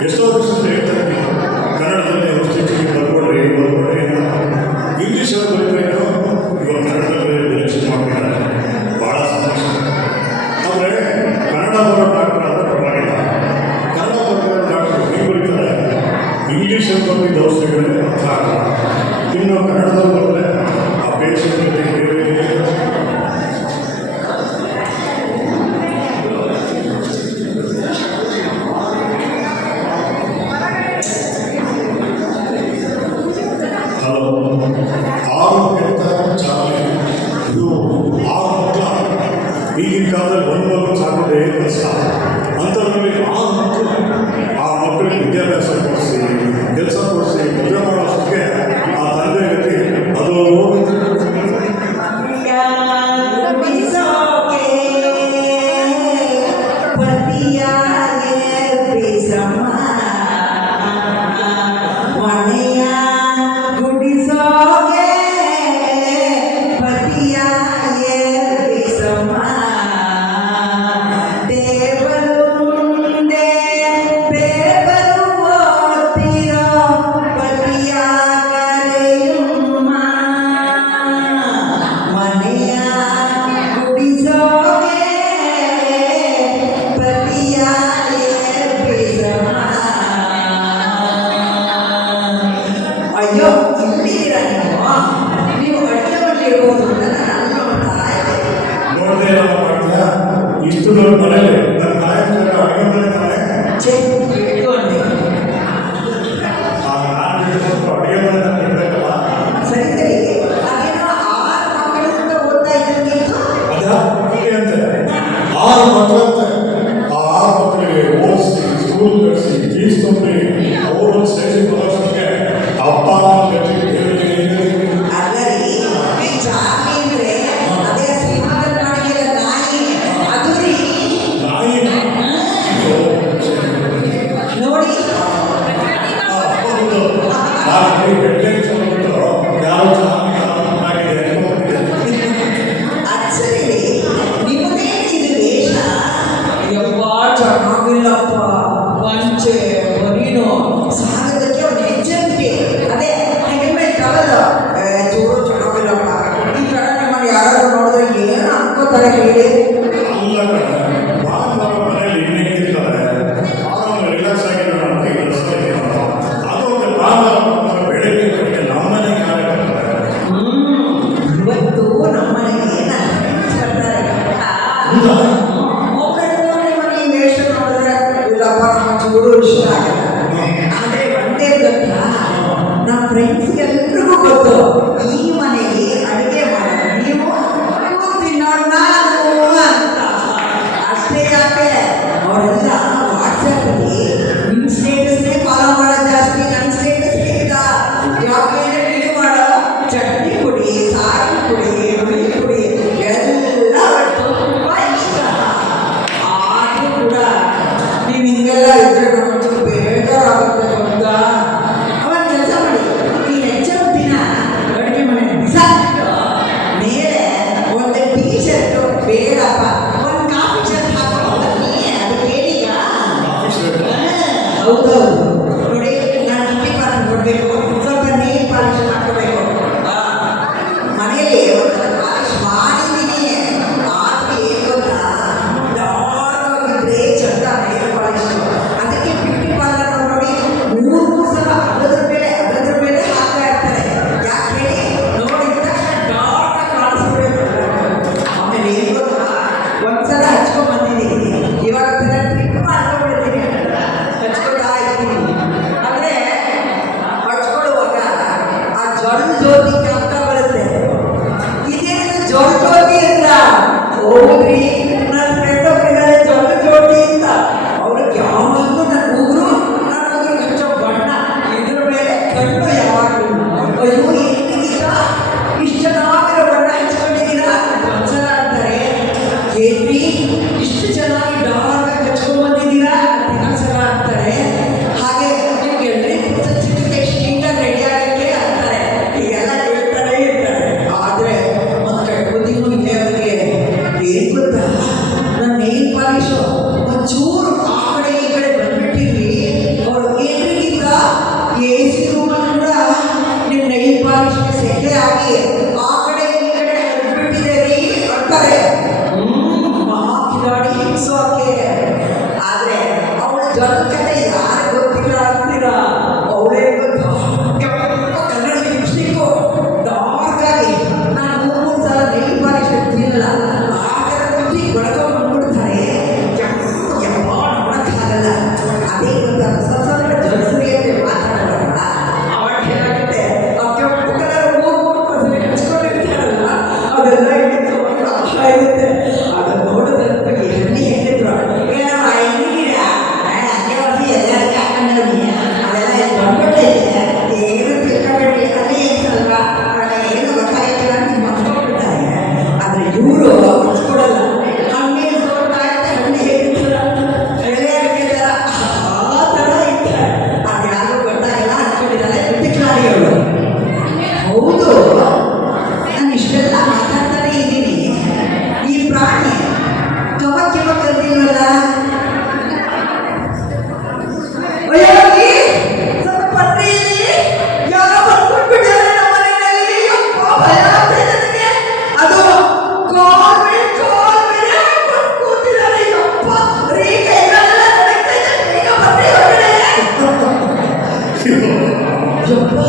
Yes, sir. ಈ ಕಾಲದಲ್ಲಿ ಒಂದು ಮಗು ಸಾಕು মৃত্যুদণ্ড বানালেন Amen. அல்லாஹ் জব্বা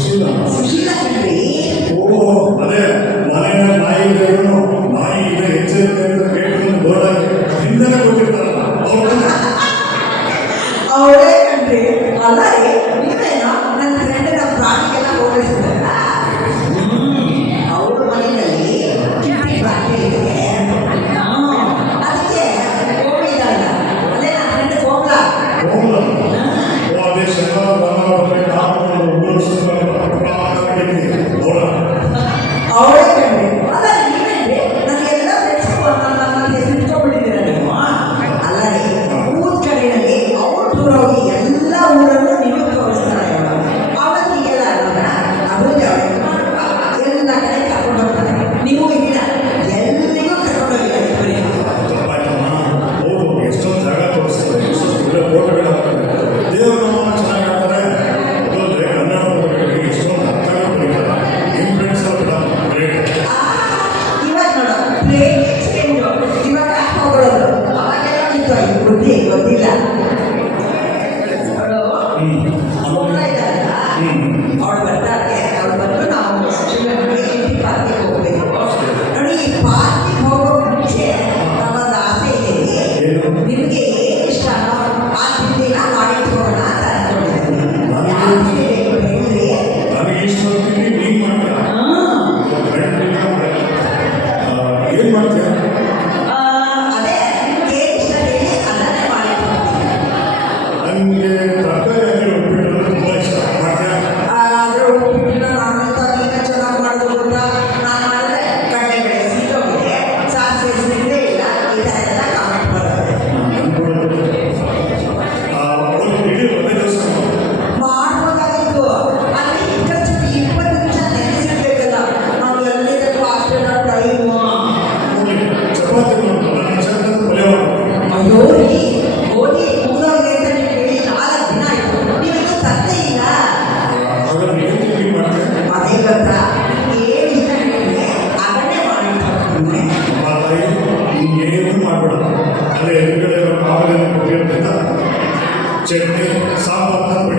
我知道。多来点啊！சென்று சாப்பாடு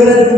primera de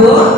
do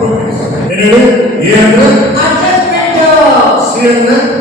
promise. என்ன? I just can